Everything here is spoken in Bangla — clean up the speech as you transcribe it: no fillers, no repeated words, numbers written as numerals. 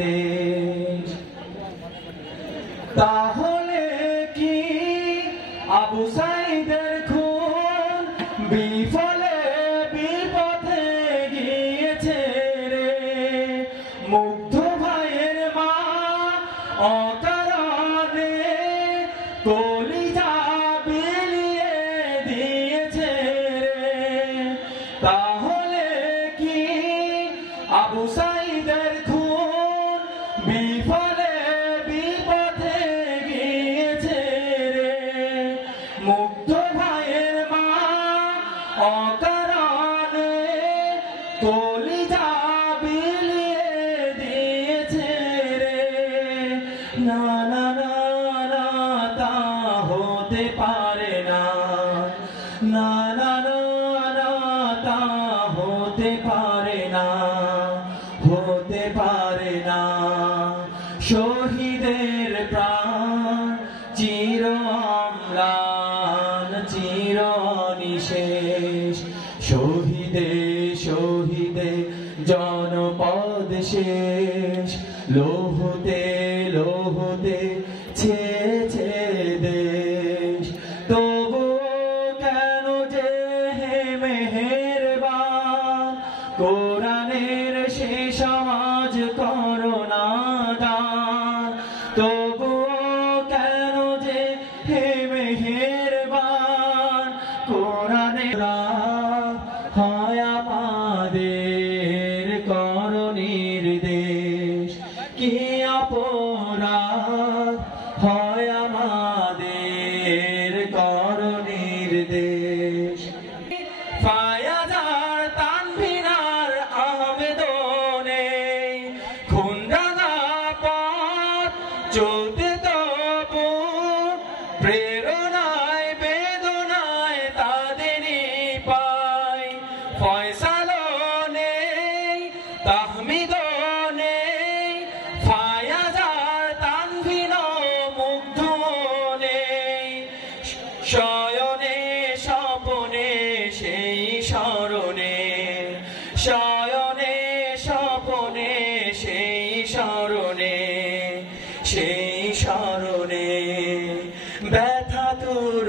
দেশ। তাহলে কি আবু সাইদের খুন বিফলে বিপথে গিয়েছে রে? মুগ্ধ ভাইয়ের মা অকারণে কলিজা বিলিয়ে দিয়েছে রে। তাহলে কি আবু সাইদের খুন বিফলে বিপথে গিয়েছে রে? মুগ্ধ ভাইয়ের মা অকারণে কলিজা বিলিয়ে দিয়েছে রে। না না না না, তা হতে পারে না। না না না না, তা হতে পারে না, হতে পারে না। শহীদের প্রাণ চির অম্লান, চির নিশেষ। শহীদে শহীদে জনপদ শেষ। লৌহতে লৌহতে ছেয়েছে দেশ। তবুও কেন যে হে মেহেরবান, কোরআনের সে সমাজ করোনা দান। তবুও কেন যে হে মেহেরবান, কোরআনের হয় আমাদের করনির্দেশ। কি অপরাধ হয় আমাদের করনির্দেশ। ফায়াজার তানভীরার আবেদনে খুনরাঙা পথ চলতে তবু প্রেরণায় বেদনায় তাদেরই পাই। ফয়সালো নেই, তাহমিদও নেই, ফায়াজার তানভীর মুগ্ধ নেই। শয়নে স্বপনে সেই স্মরণে, শয়নে স্বপনে সেই স্মরণে, সেই স্মরণে ব্যথা তোর